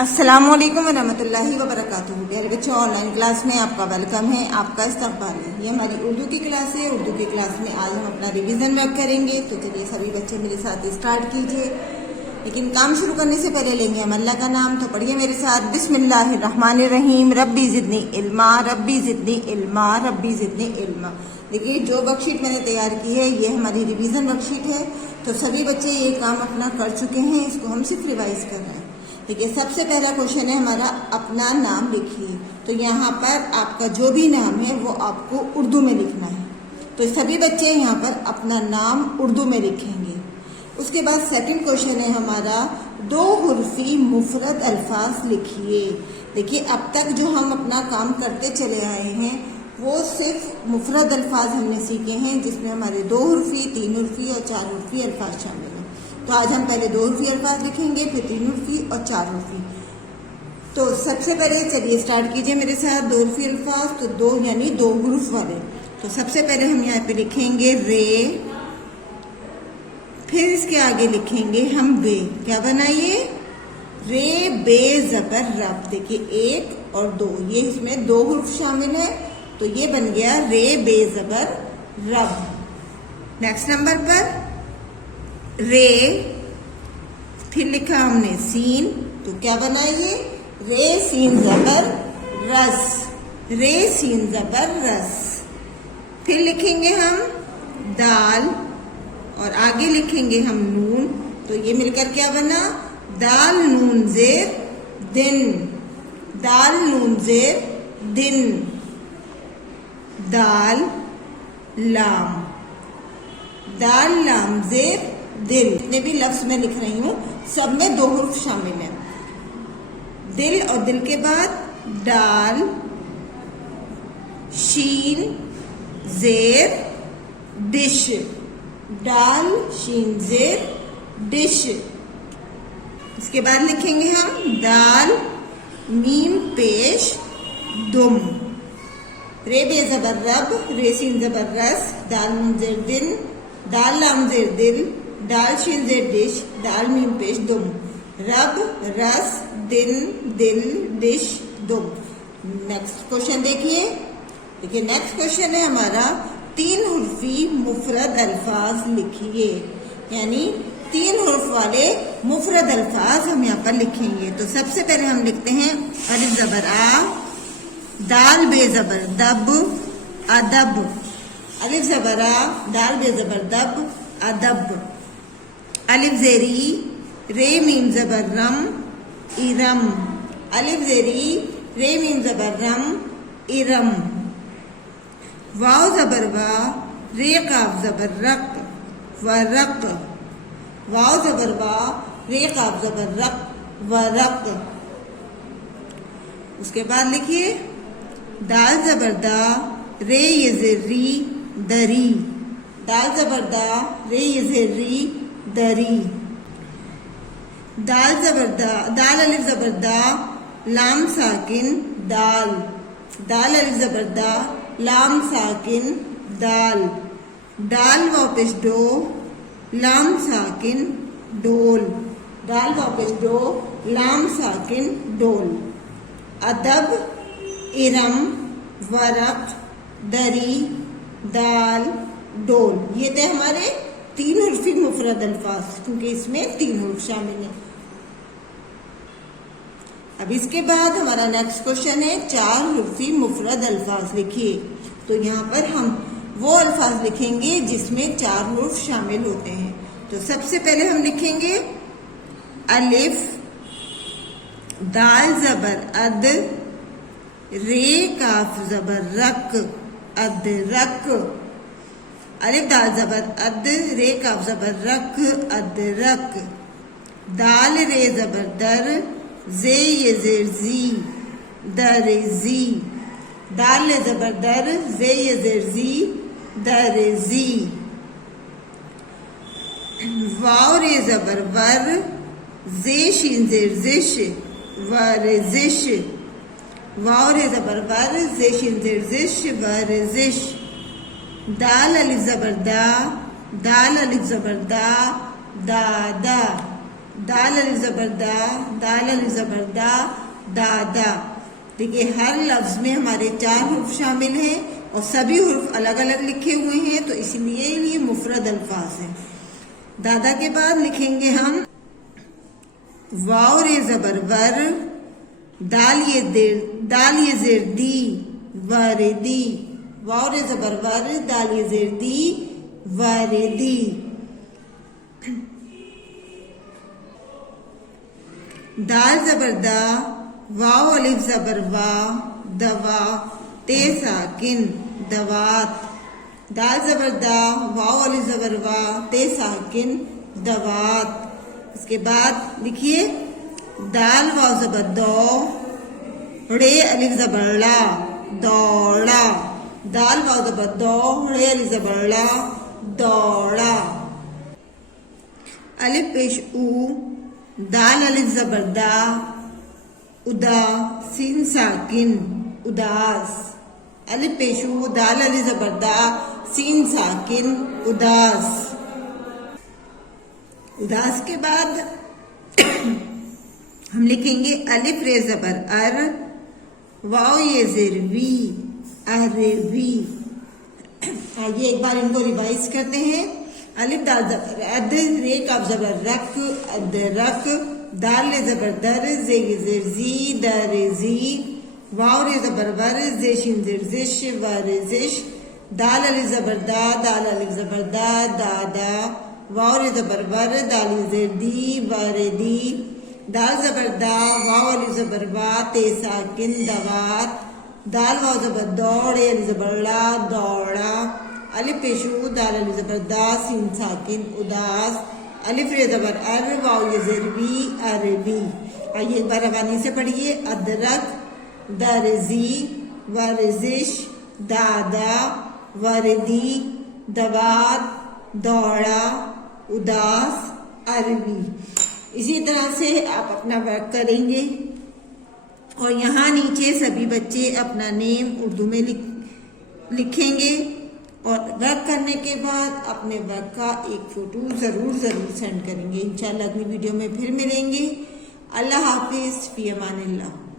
अस्सलामुअलैकुम वरहमतुल्लाहि वबरकातुहू। प्यारे बच्चों, ऑनलाइन क्लास में आपका वेलकम है, आपका इस्तकबाल है। ये हमारी उर्दू की क्लास है। उर्दू की क्लास में आज हम अपना रिवीजन वर्क करेंगे। तो चलिए सभी बच्चे मेरे साथ स्टार्ट कीजिए। लेकिन काम शुरू करने से पहले लेंगे हम अल्लाह का नाम। तो पढ़िए मेरे साथ, बिस्मिल्लाहिर्रहमानिर्रहीम। रब्बी ज़िदनी इल्मा, रब्बी ज़िदनी इल्मा, रब्बी ज़िदनी इल्मा। देखिए, जो वर्कशीट मैंने तैयार की है ये हमारी रिवीजन वर्कशीट है। तो सभी बच्चे ये काम अपना कर चुके हैं, इसको हम सिर्फ रिवाइज कर रहे हैं। देखिए, सबसे पहला क्वेश्चन है हमारा, अपना नाम लिखिए। तो यहाँ पर आपका जो भी नाम है वो आपको उर्दू में लिखना है। तो सभी बच्चे यहाँ पर अपना नाम उर्दू में लिखेंगे। उसके बाद सेकंड क्वेश्चन है हमारा, दो हुर्फी मुफरद अल्फाज लिखिए। देखिए, अब तक जो हम अपना काम करते चले आए हैं वो सिर्फ मुफरद अल्फाज हमने सीखे हैं, जिसमें हमारे दो हुर्फी, तीन हुर्फी और चार हुर्फी अल्फाज शामिल हैं। तो आज हम पहले दो हुर्फी अल्फाज लिखेंगे, फिर तीन हुर्फी और चार हुर्फी। तो सबसे पहले चलिए स्टार्ट कीजिए मेरे साथ। दो हुर्फी अल्फाज, तो दो यानी दो हुर्फ वाले। तो सबसे पहले हम यहाँ पे लिखेंगे रे, फिर इसके आगे लिखेंगे हम बे। क्या बनाइए? रे बे जबर रब। देखिए, एक और दो, ये इसमें दो हुर्फ शामिल है, तो ये बन गया रे बे जबर रब। नेक्स्ट नंबर पर रे, फिर लिखा हमने सीन, तो क्या बनाइए? रे सीन जबर रस, रे सीन जबर रस। फिर लिखेंगे हम दाल और आगे लिखेंगे हम नून, तो ये मिलकर क्या बना? दाल नून जेर दिन, दाल नून जेर दिन। दाल लाम, दाल लाम जेर दिल। जितने भी लफ्ज मैं लिख रही हूँ सब में दो हुर्फ शामिल है। दिल और दिल के बाद डाल, शीन जेर डिश, डाल शीन जेर डिश। इसके बाद लिखेंगे हम दाल मीम पेश दुम। रे बे जबर रब, रे सीन जबर रस, दाल मीम जेर दिन, दाल लाम जेर दिल, दाल शीन जेर डिश, दाल मीम पेश दुम। रब रस दिन दिल डिश दुम। नेक्स्ट क्वेश्चन देखिए। देखिए, नेक्स्ट क्वेश्चन है हमारा, तीन हुर्फी मुफरद अल्फाज लिखिए। यानी तीन हुर्फ वाले मुफरद अल्फाज हम यहाँ पर लिखेंगे। तो सबसे पहले हम लिखते हैं अलिफ जबर आ, दाल बे जबर दब, अदब। अलिफ जबर आ, दाल बे जबर दब, अदब। अलिफ जेरी, रे मीम जबर रम, इरम। अलिफ जेरी, रे मीम जबर रम, इरम। वाव जबर वा, रे काफ जबर रक, वरक। वाव जबर वा, रे काफ जबर रक, वरक। उसके बाद लिखिए दाल जबर दा, रे ये जेरी दरी। दाल जबर दा, रे ये जेरी दरी। दाल जबर दा, दाल अलिफ जबर दा, लाम साकिन दाल। दाल अलिफ जबर दा, लाम साकिन दाल। डाल वापिस डो, लाम साकिन डोल। डाल वापिस डो, लाम साकिन डोल। अदब, इरम, वरक, दरी, दाल, डोल। ये थे हमारे तीन हुर्फी मुफरद अल्फाज, क्योंकि इसमें तीन हुर्फ शामिल है। अब इसके बाद हमारा नेक्स्ट क्वेश्चन है, चार हुर्फी मुफरद अल्फाज लिखिए। तो यहाँ पर हम वो अल्फाज लिखेंगे जिसमें चार हुर्फ शामिल होते हैं। तो सबसे पहले हम लिखेंगे अलिफ, दाल जबर अद, रे काफ जबर रक, अदरक। अलिफ दाल जबर अद, रे काफ जबर रक, अदरक। दाल रे जबर दर, जे ये जेर जी, दरजी। दाल ले जबर दर, जे ये जेर जी, दरजी। वाव रे जबर वर, जे शीन जेर जिश, वरजिश। वाव रे जबर वर, जे शीन जेर जिश, वरजिश। दाल अलिफ जबर दा, दाल अलिफ जबर दा, दादा। दाल अलिफ ज़बर दा, दाल अलिफ ज़बर दा, दादा। देखिए हर लफ्ज में हमारे 4 हुर्फ शामिल हैं और सभी हुर्फ अलग अलग लिखे हुए हैं, तो इसलिए ये मुफरद अल्फाज है। दादा के बाद लिखेंगे हम वाव रे ज़बर वर, दाल ये ज़ेर दी, वरदी। वाव रे ज़बर वर, दाल ये ज़ेर दी, वरदी। दाल ज़बर दा, वाव अलिफ ज़बर वा, दवा, ते साकिन, दवात। दाल ज़बर दा, वाव अलिफ ज़बर वा, ते साकिन, दवात। इसके बाद लिखिए दाल वाव ज़बर दो, रे अलिफ ज़बर ला, दौड़ा। दाल वाव ज़बर दो, रे अलिफ ज़बर ला, दौड़ा। अलिफ पेश ऊ, दाल अलिफ ज़बर दा, उदा, सीन साकिन, उदास। अलिफ पेश ऊ, दाल अलिफ ज़बर दा, सीन साकिन, उदास। उदास के बाद हम लिखेंगे अलिफ रे ज़बर अर, वाव ये ज़ेर वी, अरवी। आइए एक बार इनको रिवाइज करते हैं। अलिफ दाल ज़बर अद, रे काफ ज़बर रक, अदरक। दाल रे ज़बर दर, जे ज़ेर जी, दरजी। वाव रे ज़बर वर, जे शिन ज़ेर जिश, वरजिश। दाल अलिफ ज़बर दा, दाल अलिफ ज़बर दा, दादा। वाव रे ज़बर वर, दाल ज़ेर दी, वरदी। दाल ज़बर दा, वाव अलिफ ज़बर वा, ते साकिन, दवात। दाल वाव ज़बर दौड़, रे अलिफ ज़बर ला, दौड़ा। अलिफ पेश ऊ, दाल अलिफ ज़बर दा, सीन साकिन, उदास। अलिफ रे ज़बर अर, वाव ये ज़ेर वी, अरवी। आइए एक बार रवानी से पढ़िए। अदरक, दरजी, वरजिश, दादा, वरदी, दवात, दौड़ा, उदास, अरबी। इसी तरह से आप अपना वर्क करेंगे और यहाँ नीचे सभी बच्चे अपना नेम उर्दू में लिखेंगे और वर्क करने के बाद अपने वर्क का एक फोटो ज़रूर सेंड करेंगे। इंशाल्लाह अगली वीडियो में फिर मिलेंगे। अल्लाह हाफिज़, फ़ी अमानिल्लाह।